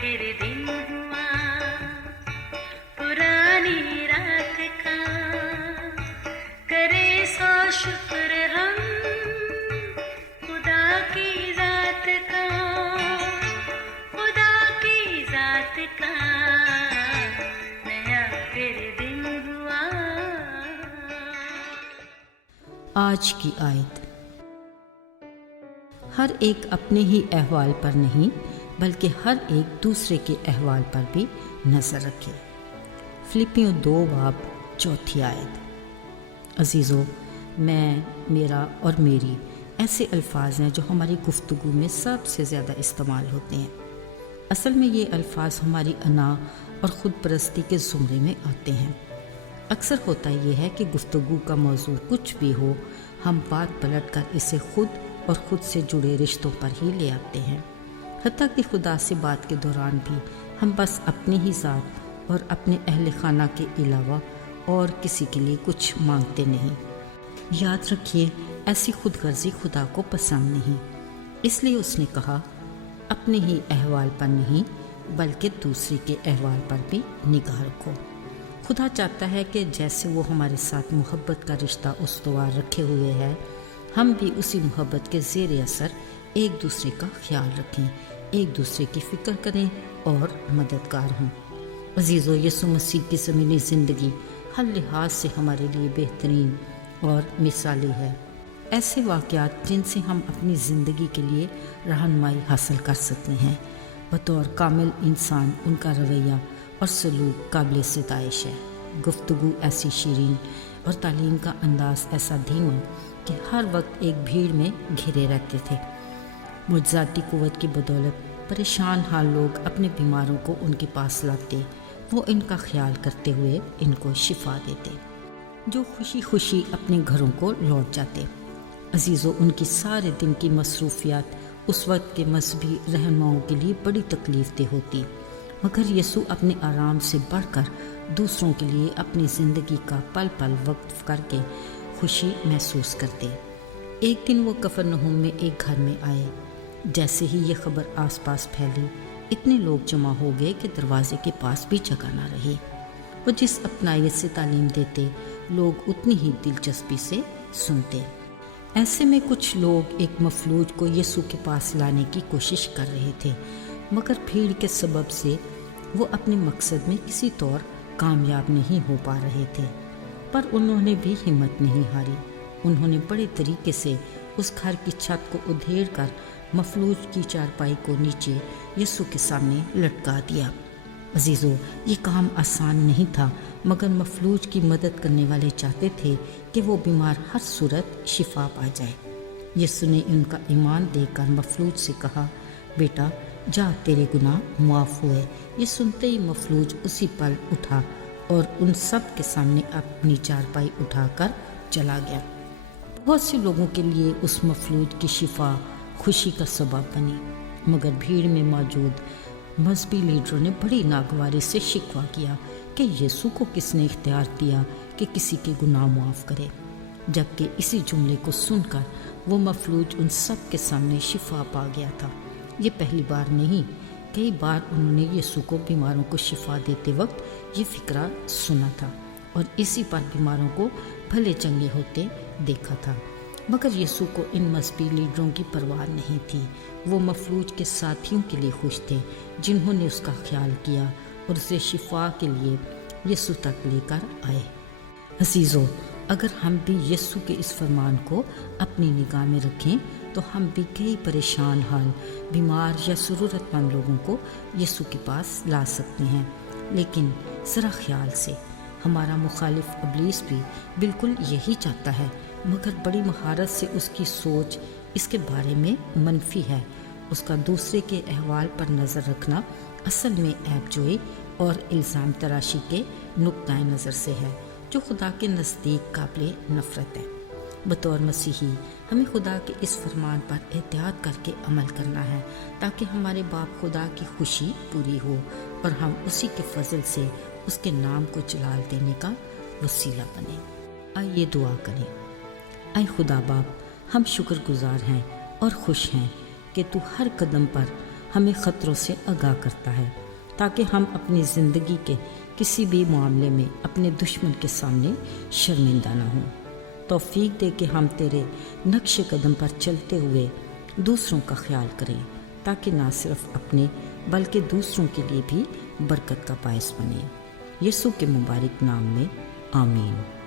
फिर दिन हुआ पुरानी रात का, करे सौ शुक्र हम खुदा की जात का, खुदा की जात का, नया फिर दिन हुआ। आज की आयत। हर एक अपने ही अहवाल पर नहीं बल्कि हर एक दूसरे के अहवाल पर भी नज़र रखे। फिलिपियों 2:4 आयत। अजीज़ों, मैं, मेरा और मेरी ऐसे अल्फाज हैं जो हमारी गुफ्तगू में सबसे ज़्यादा इस्तेमाल होते हैं। असल में ये अल्फाज हमारी अना और ख़ुद परस्ती के ज़ुमरे में आते हैं। अक्सर होता ये है कि गुफ्तगू का मौजू कुछ भी हो, हम बात पलट कर इसे खुद और ख़ुद से जुड़े रिश्तों पर ही ले आते हैं। हत्ता कि खुदा से बात के दौरान भी हम बस अपनी ही ज़ात और अपने अहल खाना के अलावा और किसी के लिए कुछ मांगते नहीं। याद रखिए, ऐसी खुदगर्जी खुदा को पसंद नहीं। इसलिए उसने कहा, अपने ही अहवाल पर नहीं बल्कि दूसरे के अहवाल पर भी निगाह रखो। खुदा चाहता है कि जैसे वो हमारे साथ मोहब्बत का रिश्ता उस्तवार रखे हुए है, हम भी उसी मोहब्बत के ज़ेर असर एक दूसरे का ख्याल रखें, एक दूसरे की फ़िक्र करें और मददगार हों। अज़ीज़ों, यीशु मसीह की ज़मीनी ज़िंदगी हर लिहाज से हमारे लिए बेहतरीन और मिसाली है। ऐसे वाक़यात जिनसे हम अपनी ज़िंदगी के लिए रहनुमाई हासिल कर सकते हैं। बतौर कामिल इंसान उनका रवैया और सलूक काबिल सिताइश है। गुफ्तगू ऐसी शीरीन और तालीम का अंदाज़ ऐसा धीमा कि हर वक्त एक भीड़ में घिरे रहते थे। मुआज़ाती क़ुव्वत की बदौलत परेशान हाल लोग अपने बीमारों को उनके पास लाते, वो इनका ख्याल करते हुए इनको शिफा देते, जो खुशी खुशी अपने घरों को लौट जाते। अजीज़ों, उनकी सारे दिन की मसरूफियात उस वक्त के मजहबी रहनुमाओं के लिए बड़ी तकलीफ़देह होती, मगर यीशु अपने आराम से बढ़कर दूसरों के लिए अपनी ज़िंदगी का पल पल वक्फ करके खुशी महसूस करते। एक दिन वो कफरनहूम में एक घर में आए। जैसे ही ये खबर आसपास फैली, इतने लोग जमा हो गए कि दरवाजे के पास भी जगह ना रही। वो जिस अपनायत से तालीम देते, लोग उतनी ही दिलचस्पी से सुनते। ऐसे में कुछ लोग एक मफलूज को यीशु के पास लाने की कोशिश कर रहे थे, मगर भीड़ के सबब से वो अपने मकसद में किसी तौर कामयाब नहीं हो पा रहे थे। पर उन्होंने भी हिम्मत नहीं हारी। उन्होंने बड़े तरीके से उस घर की छत को उधेड़ कर मफलूज की चारपाई को नीचे यीशु के सामने लटका दिया। अजीज़ों, ये काम आसान नहीं था, मगर मफलूज की मदद करने वाले चाहते थे कि वो बीमार हर सूरत शिफा पा जाए। यीशु ने उनका ईमान देखकर मफलूज से कहा, बेटा जा, तेरे गुनाह मुआफ़ हुए। ये सुनते ही मफलूज उसी पल उठा और उन सब के सामने अपनी चारपाई उठाकर चला गया। बहुत से लोगों के लिए उस मफलूज की शिफा खुशी का सबब बनी, मगर भीड़ में मौजूद मजहबी लीडरों ने बड़ी नागवारी से शिकवा किया कि यीशु को किसने इख्तियार दिया कि किसी के गुनाह मुआफ़ करे। जबकि इसी जुमले को सुनकर वो मफलूज उन सब के सामने शिफा पा गया था। ये पहली बार नहीं, कई बार उन्होंने यीशु को बीमारों को शिफा देते वक्त ये फ़िक्रा सुना था और इसी पर बीमारों को भले चंगे होते देखा था। मगर यीशु को इन मजहबी लीडरों की परवाह नहीं थी। वो मफलूज के साथियों के लिए खुश थे जिन्होंने उसका ख्याल किया और उसे शिफा के लिए यीशु तक लेकर आए। अजीज़ों, अगर हम भी यीशु के इस फरमान को अपनी निगाह में रखें तो हम भी कई परेशान हाल, बीमार या ज़रूरतमंद लोगों को यीशु के पास ला सकते हैं। लेकिन ज़रा ख्याल से, हमारा मुखालिफ इब्लीस भी बिल्कुल यही चाहता है, मगर बड़ी महारत से उसकी सोच इसके बारे में मनफी है। उसका दूसरे के अहवाल पर नज़र रखना असल में ऐबजोई और इल्ज़ाम तराशी के नुक्ताए नज़र से है, जो खुदा के नज़दीक काबिल नफ़रत है। बतौर मसीही हमें खुदा के इस फरमान पर एहतियात करके अमल करना है ताकि हमारे बाप खुदा की खुशी पूरी हो और हम उसी के फजल से उसके नाम को जलाल देने का वसीला बने। आइए दुआ करें। ऐ खुदा बाप, हम शुक्रगुजार हैं और खुश हैं कि तू हर कदम पर ہمیں خطروں سے آگاہ کرتا ہے تاکہ ہم اپنی زندگی کے کسی بھی معاملے میں اپنے دشمن کے سامنے شرمندہ نہ ہوں۔ توفیق دے کہ ہم تیرے نقش قدم پر چلتے ہوئے دوسروں کا خیال کریں تاکہ نہ صرف اپنے بلکہ دوسروں کے لیے بھی برکت کا باعث بنے۔ یسوع کے مبارک نام میں آمین۔